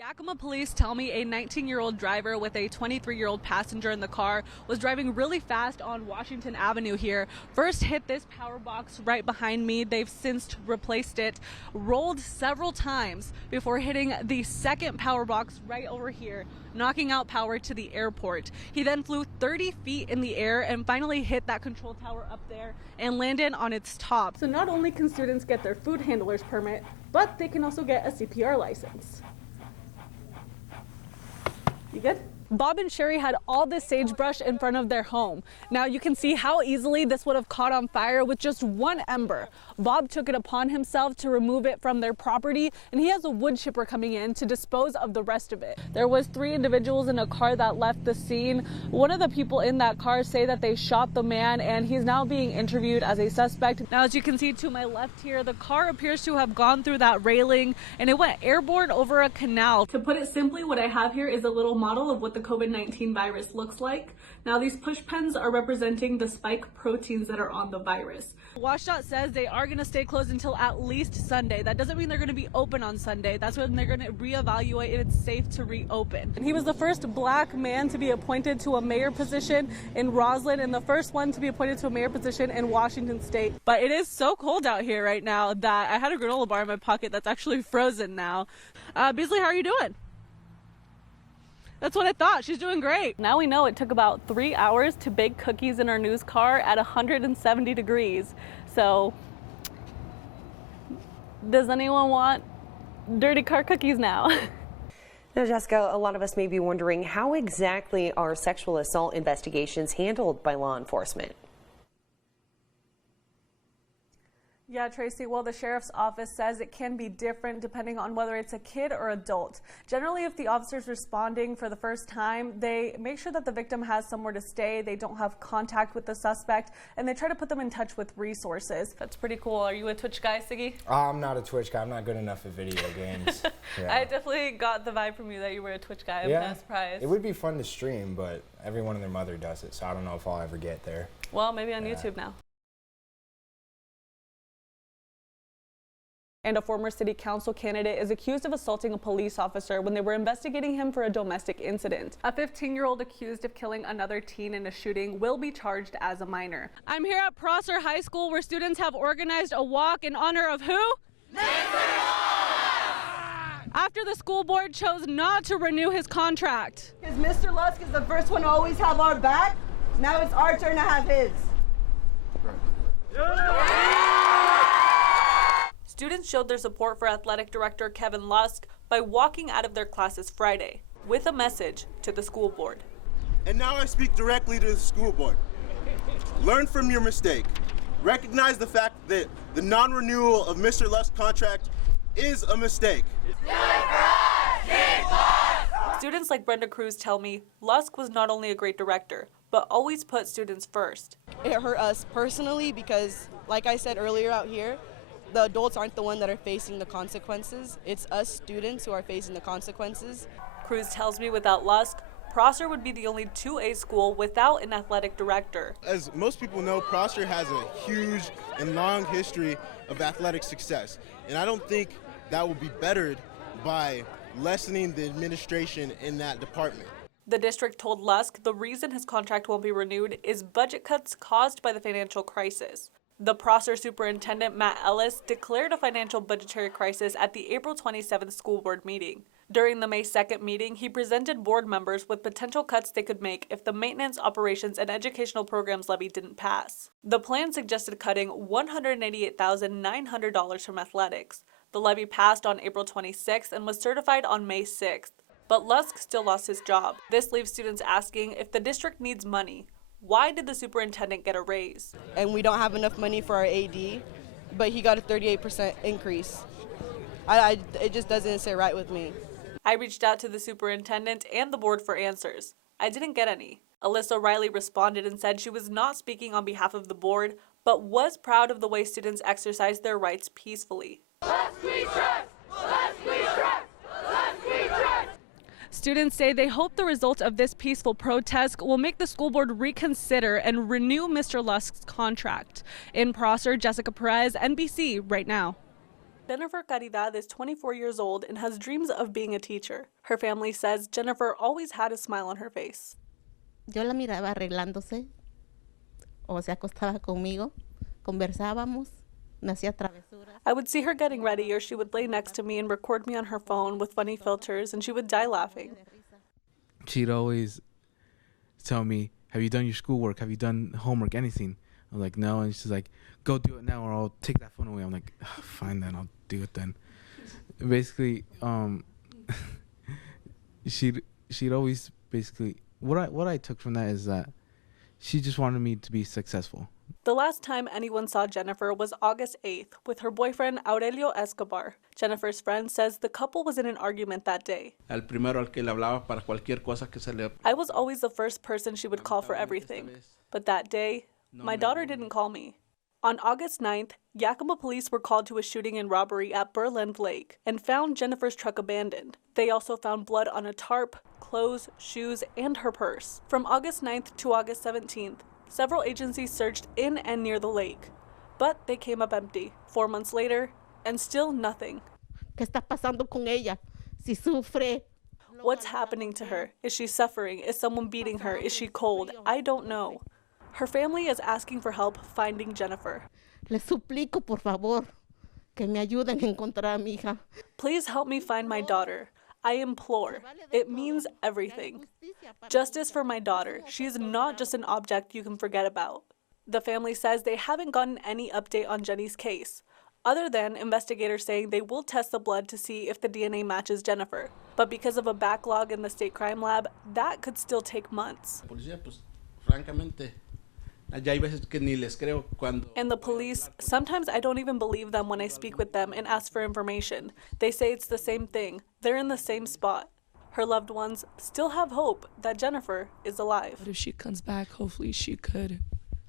Yakima police tell me a 19-year-old driver with a 23-year-old passenger in the car was driving really fast on Washington Avenue here. First hit this power box right behind me. They've since replaced it, rolled several times before hitting the second power box right over here, knocking out power to the airport. He then flew 30 feet in the air and finally hit that control tower up there and landed on its top. So not only can students get their food handler's permit, but they can also get a CPR license. You good? Bob and Sherry had all this sagebrush in front of their home. Now you can see how easily this would have caught on fire with just one ember. Bob took it upon himself to remove it from their property, and he has a wood chipper coming in to dispose of the rest of it. There was 3 individuals in a car that left the scene. One of the people in that car say that they shot the man, and he's now being interviewed as a suspect. Now, as you can see to my left here, the car appears to have gone through that railing, and it went airborne over a canal. To put it simply, what I have here is a little model of what the COVID-19 virus looks like. Now, these push pens are representing the spike proteins that are on the virus. WashDOT says they are going to stay closed until at least Sunday. That doesn't mean they're going to be open on Sunday. That's when they're going to reevaluate if it's safe to reopen. And he was the first black man to be appointed to a mayor position in Roslyn and the first one to be appointed to a mayor position in Washington State. But it is so cold out here right now that I had a granola bar in my pocket that's actually frozen now. Beasley, how are you doing? That's what I thought. She's doing great. Now we know it took about 3 hours to bake cookies in our news car at 170 degrees. So, does anyone want dirty car cookies now? Now, Jessica, a lot of us may be wondering, how exactly are sexual assault investigations handled by law enforcement? Yeah, Tracy, well, the sheriff's office says it can be different depending on whether it's a kid or adult. Generally, if the officer's responding for the first time, they make sure that the victim has somewhere to stay, they don't have contact with the suspect, and they try to put them in touch with resources. That's pretty cool. Are you a Twitch guy, Siggy? I'm not a Twitch guy. I'm not good enough at video games. Yeah. I definitely got the vibe from you that you were a Twitch guy. I'm not surprised. It would be fun to stream, but everyone and their mother does it, so I don't know if I'll ever get there. Well, maybe on YouTube now. And a former city council candidate is accused of assaulting a police officer when they were investigating him for a domestic incident. A 15-year-old accused of killing another teen in a shooting will be charged as a minor. I'm here at Prosser High School where students have organized a walk in honor of who? After the school board chose not to renew his contract. Because Mr. Lusk is the first one to always have our back. Now it's our turn to have his. Students showed their support for athletic director Kevin Lusk by walking out of their classes Friday with a message to the school board. And now I speak directly to the school board. Learn from your mistake. Recognize the fact that the non-renewal of Mr. Lusk's contract is a mistake. Students like Brenda Cruz tell me Lusk was not only a great director, but always put students first. It hurt us personally because, like I said earlier out here, the adults aren't the one that are facing the consequences. It's us students who are facing the consequences. Cruz tells me without Lusk, Prosser would be the only 2A school without an athletic director. As most people know, Prosser has a huge and long history of athletic success. And I don't think that will be bettered by lessening the administration in that department. The district told Lusk the reason his contract won't be renewed is budget cuts caused by the financial crisis. The Prosser superintendent, Matt Ellis, declared a financial budgetary crisis at the April 27th school board meeting. During the May 2nd meeting, he presented board members with potential cuts they could make if the Maintenance, Operations, and Educational Programs levy didn't pass. The plan suggested cutting $188,900 from athletics. The levy passed on April 26th and was certified on May 6th. But Lusk still lost his job. This leaves students asking if the district needs money. Why did the superintendent get a raise? And we don't have enough money for our AD, but he got a 38% increase. It just doesn't sit right with me. I reached out to the superintendent and the board for answers. I didn't get any. Alyssa Riley responded and said she was not speaking on behalf of the board, but was proud of the way students exercised their rights peacefully. Students say they hope the result of this peaceful protest will make the school board reconsider and renew Mr. Lusk's contract. In Prosser, Jessica Perez, NBC, right now. Jennifer Caridad is 24 years old and has dreams of being a teacher. Her family says Jennifer always had a smile on her face. Yo la miraba arreglándose, o se acostaba conmigo, conversábamos, me hacía travesuras. I would see her getting ready, or she would lay next to me and record me on her phone with funny filters, and she would die laughing. She'd always tell me, have you done your schoolwork? Have you done homework, anything? I'm like, no. And she's like, go do it now or I'll take that phone away. I'm like, fine then, I'll do it then. Basically, she'd always basically, what I took from that is that she just wanted me to be successful. The last time anyone saw Jennifer was August 8th with her boyfriend Aurelio Escobar. Jennifer's friend says the couple was in an argument that day. Al primero al que le hablaba para cualquier cosa que se le... I was always the first person she would call for everything. But that day, my daughter didn't call me. On August 9th, Yakima police were called to a shooting and robbery at Berland Lake and found Jennifer's truck abandoned. They also found blood on a tarp, clothes, shoes, and her purse. From August 9th to August 17th, several agencies searched in and near the lake, but they came up empty. 4 months later, and still nothing. ¿Qué está pasando con ella? Si sufre. What's happening to her? Is she suffering? Is someone beating her? Is she cold? I don't know. Her family is asking for help finding Jennifer. Les suplico, por favor, que me ayuden a encontrar a mi hija. Please help me find my daughter. I implore. It means everything. Justice for my daughter. She is not just an object you can forget about. The family says they haven't gotten any update on Jenny's case, other than investigators saying they will test the blood to see if the DNA matches Jennifer. But because of a backlog in the state crime lab, that could still take months. And the police, sometimes I don't even believe them when I speak with them and ask for information. They say it's the same thing. They're in the same spot. Her loved ones still have hope that Jennifer is alive. But if she comes back, hopefully she could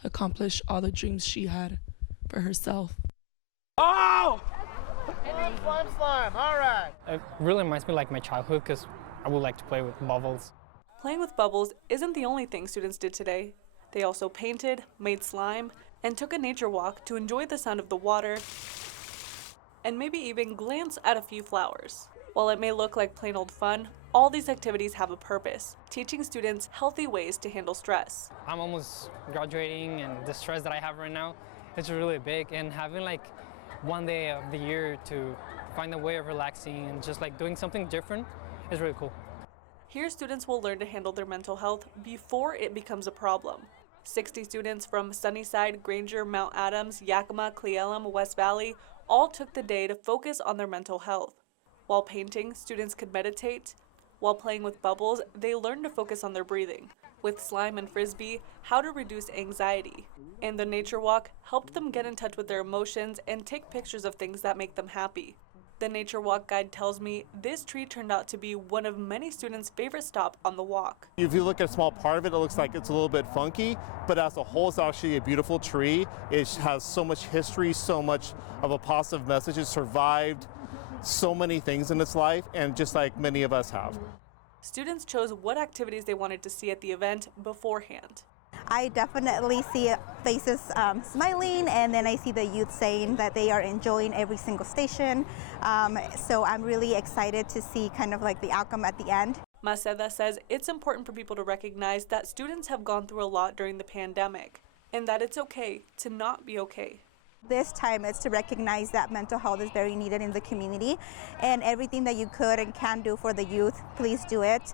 accomplish all the dreams she had for herself. Oh! Slime. All right. It really reminds me like my childhood because I would like to play with bubbles. Playing with bubbles isn't the only thing students did today. They also painted, made slime, and took a nature walk to enjoy the sound of the water and maybe even glance at a few flowers. While it may look like plain old fun, all these activities have a purpose, teaching students healthy ways to handle stress. I'm almost graduating, and the stress that I have right now is really big, and having like one day of the year to find a way of relaxing and just like doing something different is really cool. Here, students will learn to handle their mental health before it becomes a problem. 60 students from Sunnyside, Granger, Mount Adams, Yakima, Cle Elum, West Valley all took the day to focus on their mental health. While painting, students could meditate. While playing with bubbles, they learned to focus on their breathing. With slime and frisbee, how to reduce anxiety. And the nature walk helped them get in touch with their emotions and take pictures of things that make them happy. The nature walk guide tells me this tree turned out to be one of many students' favorite stop on the walk. If you look at a small part of it, it looks like it's a little bit funky, but as a whole, it's actually a beautiful tree. It has so much history, so much of a positive message. It survived so many things in its life, and just like many of us have. Students chose what activities they wanted to see at the event beforehand. I definitely see faces smiling, and then I see the youth saying that they are enjoying every single station. So I'm really excited to see kind of like the outcome at the end. Maceda says it's important for people to recognize that students have gone through a lot during the pandemic, and that it's okay to not be okay. This time it's to recognize that mental health is very needed in the community, and everything that you could and can do for the youth, please do it.